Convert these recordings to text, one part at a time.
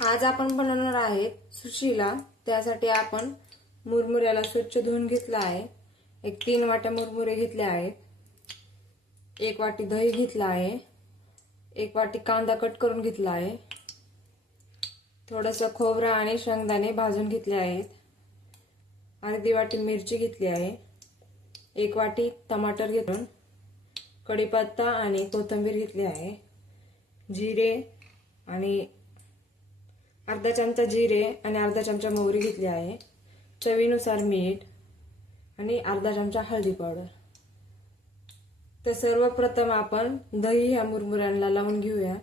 आज आपण बनवणार आहेत सुशीला. त्यासाठी आपण मुरमुऱ्याला स्वच्छ धुवून घेतला आहे. एक तीन वाट्या मुरमुरे घेतले आहेत. एक वाटी दही घेतला आहे. एक वाटी कांदा कट करून घेतला आहे. थोडंसं खोबरं आणि शेंगदाणे भाजून घेतले आहेत. अर्धी वाटी मिरची घेतली आहे. एक वाटी टमाटर घेऊन कढीपत्ता आणि कोथिंबीर घेतली आहे. जिरे आणि अर्धा चमचा जिरे आणि अर्धा चमचा मोहरी घेतली आहे. चवीनुसार मीठ आणि अर्धा चमचा हळदी पावडर. तर सर्वप्रथम आपण दही ह्या मुरमुऱ्यांना लावून घेऊया.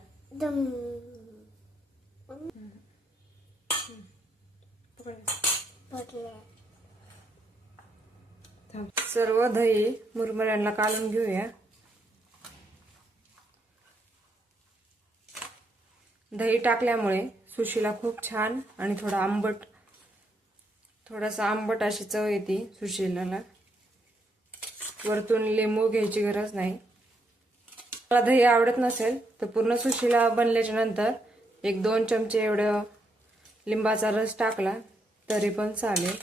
सर्व दही मुरमुऱ्यांना काढून घेऊया. दही टाकल्यामुळे सुशीला खूप छान आणि थोडा आंबट थोडासा आंबट अशी चव येते सुशिलाला. वरतून लिंबू घ्यायची गरज नाही. मला दही आवडत नसेल तर पूर्ण सुशीला बनल्याच्या नंतर एक दोन चमचे एवढं लिंबाचा रस टाकला तरी पण चालेल.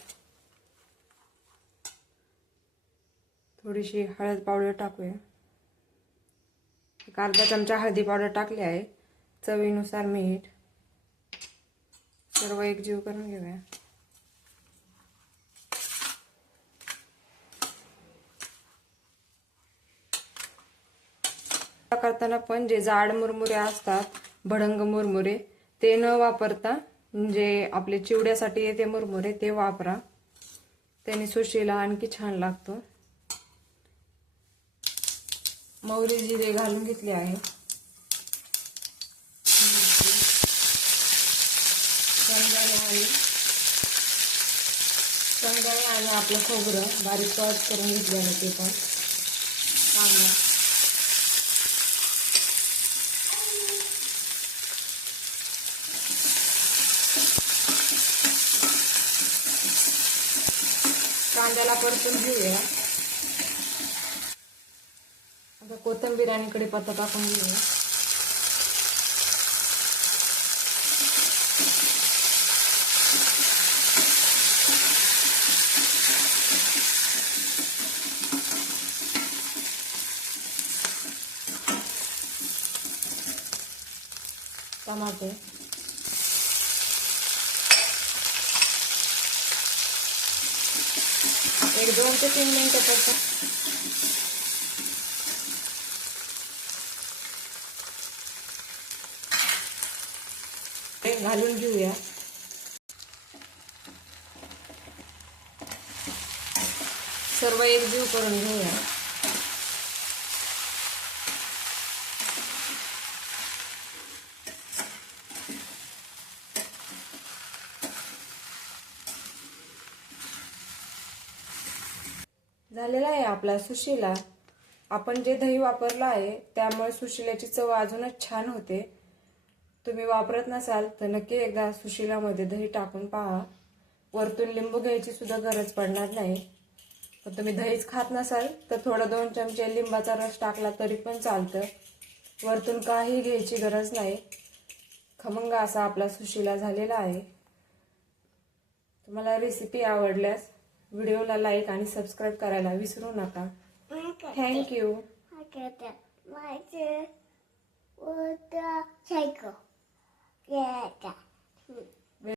थोडीशी हळद पावडर टाकूया. एक अर्धा चमचा हळदी पावडर टाकली आहे. चवीनुसार मीठ. सर्व एकजीव करून घेऊया. करताना पण जे जाड मुरमुरे असतात भडंग मुरमुरे ते न वापरता जे आपले चिवड्यासाठी येते मुरमुरे ते वापरा. त्याने सुशीला आणखी छान लागतो. मौरी जिरे घालून घेतले आहे. शेंगदाणे आणि शेंगदाणे आणि आपलं खोबरं बारीक कट करून घेतले आहे ते पण. कांदा. कांद्याला परतून घेऊया. आता कोथंबीर आणि कढीपत्ता टाकून घेऊया. टमाटे. एक दोन ते तीन मिनटं करतो. घालून घेऊया. सर्व एकजीव करून घेऊया. झालेला आहे आपला सुशिला. आपण जे दही वापरलं आहे त्यामुळे सुशिल्याची चव अजूनच छान होते. तुम्ही वापरत नसाल तर नक्की एकदा सुशिलामध्ये दही टाकून पहा. वरतून लिंबू घ्यायची सुद्धा गरज पडणार नाही. पण तुम्ही दहीच खात नसाल तर थोडं दोन चमचे लिंबाचा रस टाकला तरी पण चालतं. वरतून काही घ्यायची गरज नाही. खमंग असा आपला सुशिला झालेला आहे. तुम्हाला रेसिपी आवडल्यास व्हिडिओला लाईक आणि सबस्क्राईब करायला विसरू नका. थँक्यू माझं